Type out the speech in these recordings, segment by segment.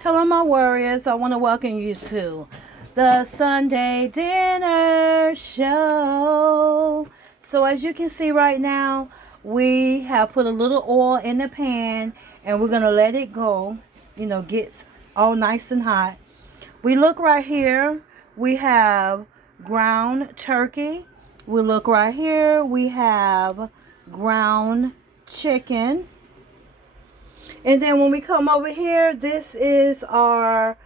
Hello, my warriors. I want to welcome you to the Sunday dinner show. So as you can see right now, we have put a little oil in the pan and we're going to let it go, get all nice and hot. We look right here, we have ground turkey. We look right here, we have ground chicken. And then when we come over here, this is our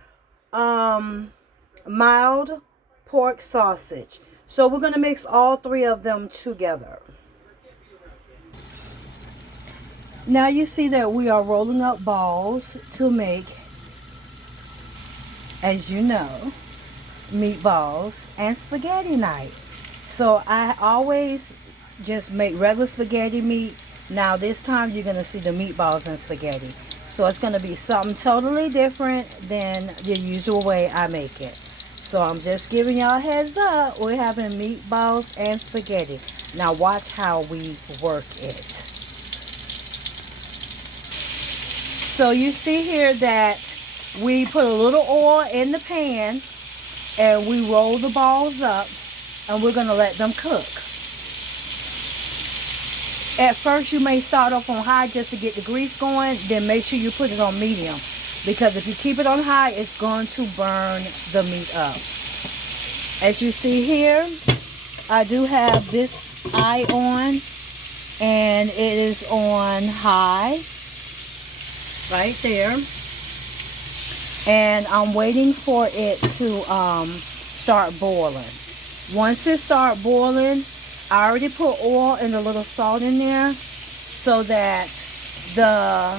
mild pork sausage. So we're going to mix all three of them together. Now you see that we are rolling up balls to make, as you know, meatballs and spaghetti night. So I always just make regular spaghetti meat. Now this time you're going to see the meatballs and spaghetti. So it's going to be something totally different than the usual way I make it. So I'm just giving y'all a heads up. We're having meatballs and spaghetti. Now watch how we work it. So you see here that we put a little oil in the pan and we roll the balls up and we're going to let them cook. At first you may start off on high just to get the grease going, then make sure you put it on medium, because if you keep it on high it's going to burn the meat up. As you see here, I do have this eye on and it is on high right there, and I'm waiting for it to start boiling. Once it starts boiling, I already put oil and a little salt in there so that the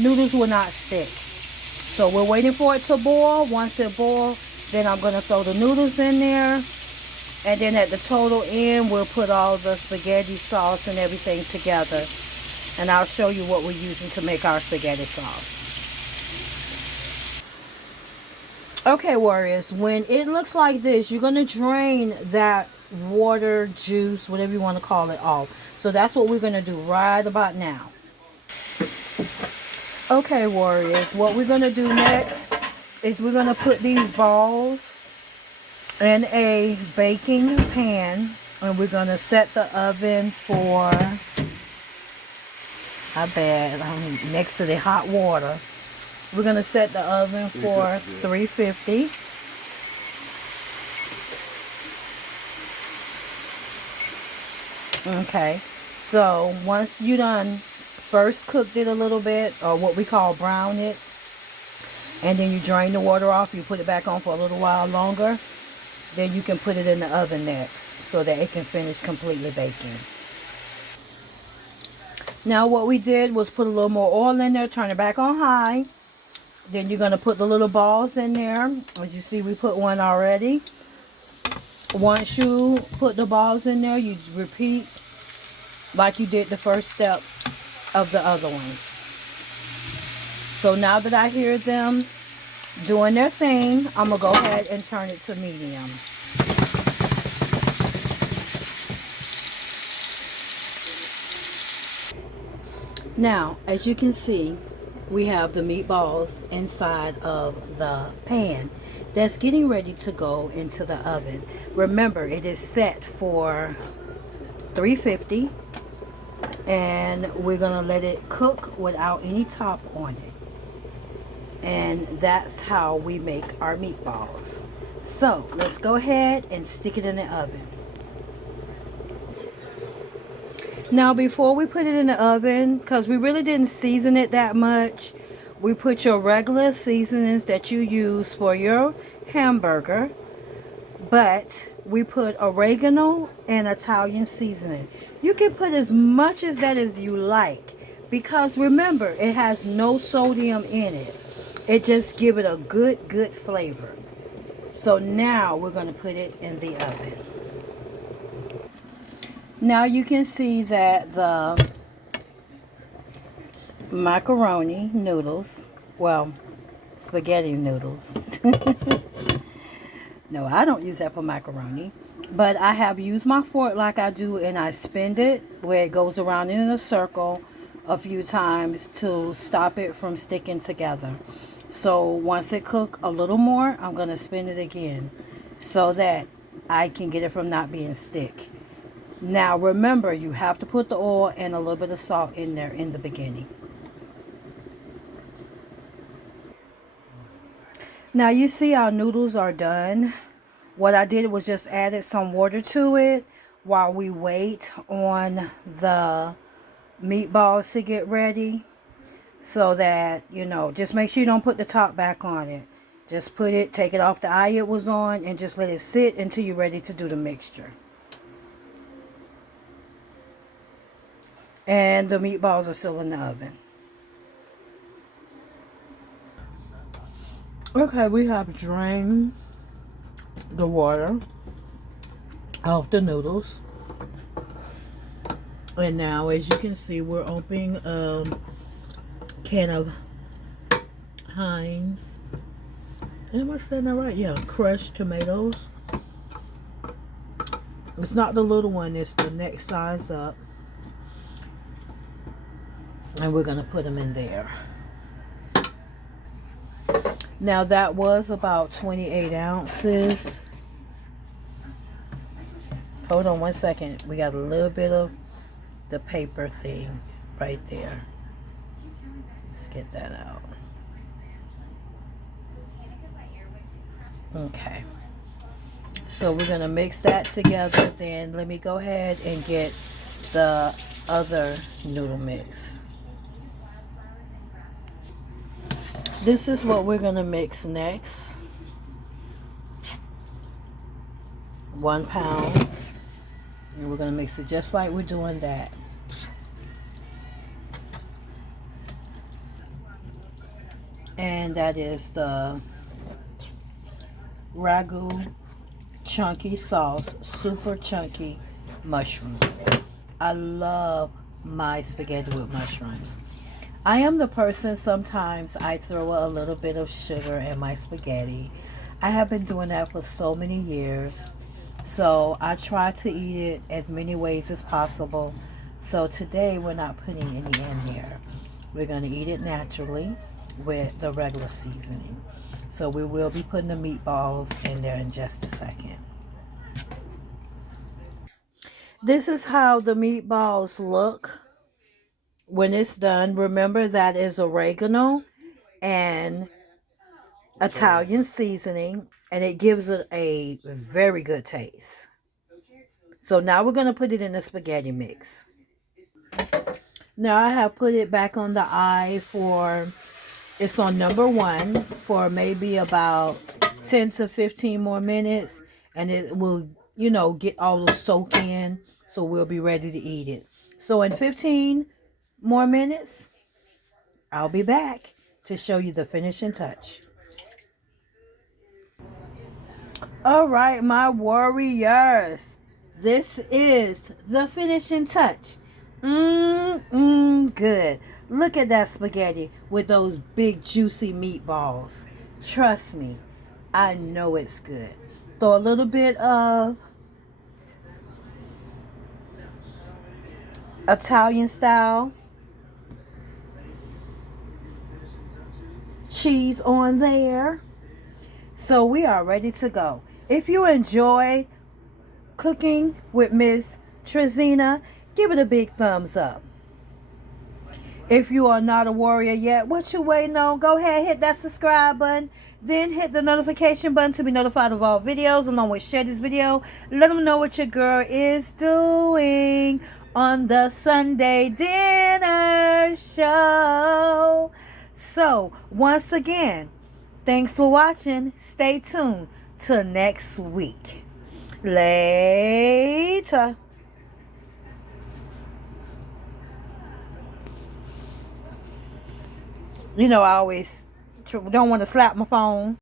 noodles will not stick. So we're waiting for it to boil. Once it boils, then I'm going to throw the noodles in there. And then at the total end, we'll put all the spaghetti sauce and everything together. And I'll show you what we're using to make our spaghetti sauce. Okay, warriors, when it looks like this, you're going to drain that water, juice, whatever you want to call it, off. So that's what we're going to do right about now. Okay, warriors, what we're going to do next is we're going to put these balls in a baking pan and we're going to set the oven for, next to the hot water. We're going to set the oven for 350. Okay, so once you done first cooked it a little bit, or what we call brown it, and then you drain the water off, you put it back on for a little while longer, then you can put it in the oven next so that it can finish completely baking. Now what we did was put a little more oil in there, turn it back on high. Then you're going to put the little balls in there. As you see, we put one already. Once you put the balls in there, you repeat like you did the first step of the other ones. So now that I hear them doing their thing, I'm going to go ahead and turn it to medium. Now, as you can see, we have the meatballs inside of the pan that's getting ready to go into the oven. Remember, it is set for 350 and we're gonna let it cook without any top on it. And that's how we make our meatballs. So let's go ahead and stick it in the oven. Now before we put it in the oven, because we really didn't season it that much, we put your regular seasonings that you use for your hamburger, but we put oregano and Italian seasoning. You can put as much as that as you like, because remember, it has no sodium in it. It just gives it a good flavor. So now we're going to put it in the oven. Now you can see that the macaroni noodles, well, spaghetti noodles. No, I don't use that for macaroni. But I have used my fork like I do, and I spin it where it goes around in a circle a few times to stop it from sticking together. So once it cook a little more, I'm going to spin it again so that I can get it from not being stick. Now remember, you have to put the oil and a little bit of salt in there in the beginning. Now you see our noodles are done. What I did was just added some water to it while we wait on the meatballs to get ready. So that, you know, just make sure you don't put the top back on it. Just put it, take it off the eye it was on, and just let it sit until you're ready to do the mixture. And the meatballs are still in the oven. Okay, we have drained the water off the noodles. And now, as you can see, we're opening a can of Heinz. Am I saying that right? Yeah, crushed tomatoes. It's not the little one, it's the next size up. And we're going to put them in there. Now that was about 28 ounces. Hold on one second. We got a little bit of the paper thing right there. Let's get that out. Okay. So we're going to mix that together. Then let me go ahead and get the other noodle mix. This is what we're going to mix next. 1 pound. And we're going to mix it just like we're doing that. And that is the ragu chunky sauce, super chunky mushrooms. I love my spaghetti with mushrooms. I am the person, sometimes I throw a little bit of sugar in my spaghetti. I have been doing that for so many years. So I try to eat it as many ways as possible. So today we're not putting any in here. We're going to eat it naturally with the regular seasoning. So we will be putting the meatballs in there in just a second. This is how the meatballs look when it's done. Remember, that is oregano and Italian seasoning, and it gives it a very good taste. So now we're going to put it in the spaghetti mix. Now I have put it back on the eye for, it's on number 1 for maybe about 10 to 15 more minutes, and it will, you know, get all the soak in, so we'll be ready to eat it. So in 15 more minutes, I'll be back to show you the finishing touch. All right, my warriors, this is the finishing touch. Good. Look at that spaghetti with those big juicy meatballs. Trust me, I know it's good. Throw a little bit of Italian style cheese on there. So we are ready to go. If you enjoy cooking with MzTreZena, give it a big thumbs up. If you are not a warrior yet, what you waiting on? Go ahead, hit that subscribe button. Then hit the notification button to be notified of all videos. Along with share this video. Let them know what your girl is doing on the Sunday dinner show. So, once again, thanks for watching. Stay tuned till next week. Later. You know, I always don't want to slap my phone.